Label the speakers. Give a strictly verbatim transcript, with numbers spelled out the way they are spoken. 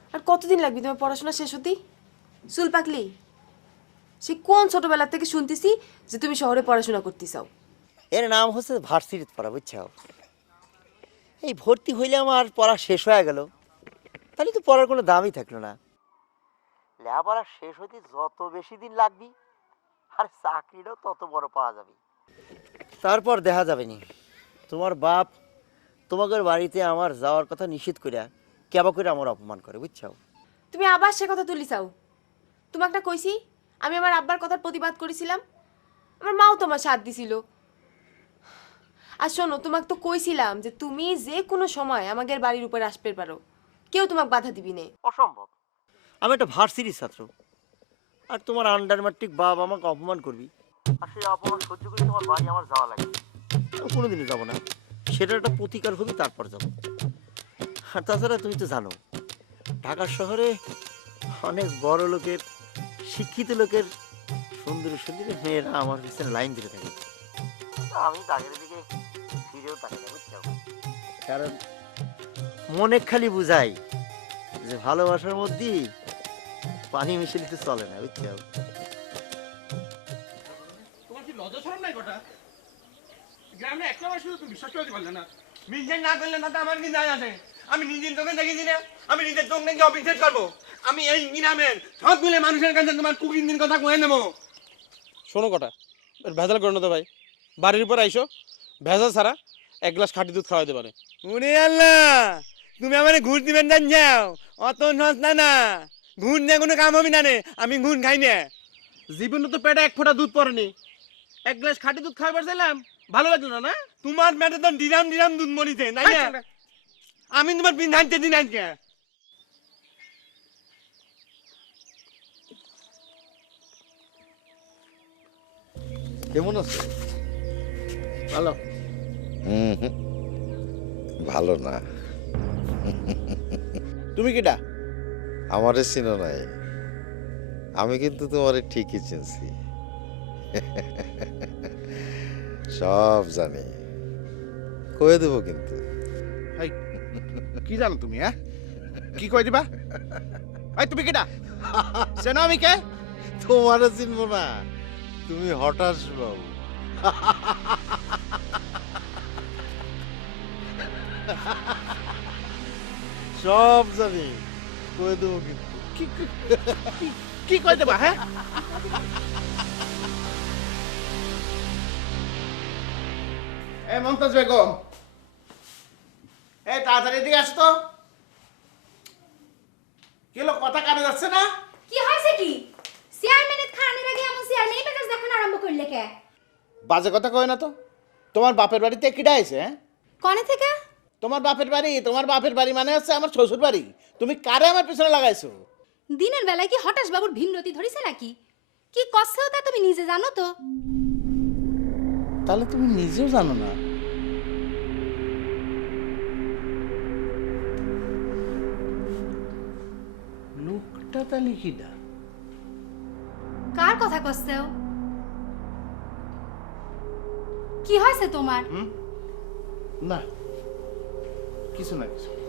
Speaker 1: আর কতদিন লাগবে তোমার পড়াশোনা শেষ হতেই? চুল পাকলি? সে কোন ছোটবেলা থেকে শুনতেছি যে তুমি শহরে পড়াশোনা করতে চাও।
Speaker 2: এর নাম হচ্ছে ভার্সিটিতে পড়া, বুঝছো? এই ভর্তি হইলে আমার পড়া শেষ হয়ে গেল, তাহলে তো পড়ার কোনো দামই থাকলো না। লেখাপড়া শেষ হইতে যত বেশি দিন লাগবে আর চাকরিটাও তত বড় পাওয়া যাবে। তারপর দেখা যাবে নি তোমার বাপ তোমাদের বাড়িতে আমার যাওয়ার কথা নিষেধ করিয়া কেবা করে আমার অপমান করে, বুঝছো?
Speaker 1: তুমি আবার সে কথা তুলি চাও? তোমাকে না কইছি আমি আমার আব্বার কথার প্রতিবাদ করেছিলাম, আমার মাও তোমার সাথ দিছিল। আর শোনো, তোমাকে তো কইছিলাম যে তুমি যে কোনো সময় আমাদের বাড়ির উপরে আসতে পারো, কেউ তোমাকে বাধা দিবি না।
Speaker 2: অসম্ভব, আমি একটা ভার্সিটির ছাত্র, আর তোমার আন্ডার ম্যাট্রিক বাপ আমাকে অপমান করবি, আর সেই অপমান সহ্য করে তোমার বাড়ি আমার যাওয়া লাগে? কোনোদিনই যাবো না, সেটা একটা প্রতিকার হবে, তারপর যাবো। আর তাছাড়া তুমি তো জানো ঢাকা শহরে অনেক বড় লোকের, শিক্ষিত লোকের সুন্দরী সুন্দরী মেয়েরা আমার পিছনে লাইন ধরে থাকে, আমি তাদের দিকে ফিরেও তাকাই না, বুঝছো? কারণ মনে খালি বুঝাই যে ভালোবাসার মধ্যে পানি মিশে দিতে চলে না, বুঝছো?
Speaker 3: তোমার কি লজ্জা শরম নাই গোটা? গ্রামে একটা বার শুধু তুমি বিশ্বাস করতে পারলে না? মিনজেন না করলে না তো আমার কি দায় আছে? আমি নিজের চোখে দেখেছি না, আমি নিজের চোখ দেখে অবিশ্বাস করবো? আমি এই গ্রামের সবগুলো মানুষের কাছে তোমার কুকিং দিন কথা কয়ে নেবো। শোনো কটা, ভেজাল করো না তো ভাই। বাড়ির উপর আইসো, ভেজাল ছাড়া এক গ্লাস খাঁটি দুধ খাওয়াইতে পারে। উনি আল্লাহ, তুমি আমার ঘুষ দিবেন না, যাও অত সস্তা না। ঘুষ নিয়ে কোনো কাম হবে না রে, আমি ঘুষ খাই না। জীবনে তো পেটে এক ফোঁটা দুধ পড়েনি, এক গ্লাস খাঁটি দুধ খাওয়াবার চাইলাম, ভালো লাগলো না? না তোমার পেটে তো ডিরাম ডিরাম দুধ মরিছে, তাই না? আমি তোমার পিন ধানতে দিন আজকে।
Speaker 4: কেমন আছো?
Speaker 3: ভালো।
Speaker 4: হুম হুম, ভালো না।
Speaker 3: তুমি কিটা?
Speaker 4: আমারে চিনো নাই, আমি কিন্তু তোমারে ঠিকই চিনছি। সব জানি, কয়ে দেবো কিন্তু।
Speaker 3: কি জানো তুমি? হ্যাঁ, কি কই দিবা? এই তুমি কিটা? চেনো আমি কে?
Speaker 4: তোমারে চিনবো না, তুমি হঠাৎ বাবু। সব জানি, কয়ে দেবো কিন্তু।
Speaker 3: কি কি- কি- কি কই দেবা? হ্যাঁ, এ মমতাজ বেগম, এই তাড়াতাড়ি এদিকে আসো তো। কি হলো, কথা কানে যাচ্ছে না?
Speaker 5: কি হয়েছে কি? চেয়ারম্যানের খানের আগে এমন চেয়ারম্যানই পেজাজ দেখানো আরম্ভ করলে কে?
Speaker 3: বাজে কথা কয় না তো। তোমার বাপের বাড়িতে কিডা আইছে? হ্যাঁ,
Speaker 5: কনে থেকে?
Speaker 3: তোমার বাপের বাড়ি, তোমার বাপের বাড়ি মানে হচ্ছে আমার শ্বশুর বাড়ি। তুমি কারে আমার পিছনে লাগাইছো?
Speaker 5: দিনের বেলায় কি হঠাৎ বাবুর ভিন্নতি ধরিছে নাকি? কি কষ্ট তা তুমি নিজে জানো তো?
Speaker 3: তাহলে তুমি নিজেও জানো না? লোকটা তাহলে কিডা?
Speaker 5: কার কথা কষ্টেও? কি হয়েছে তোমার?
Speaker 3: না, কিছু না কিছু।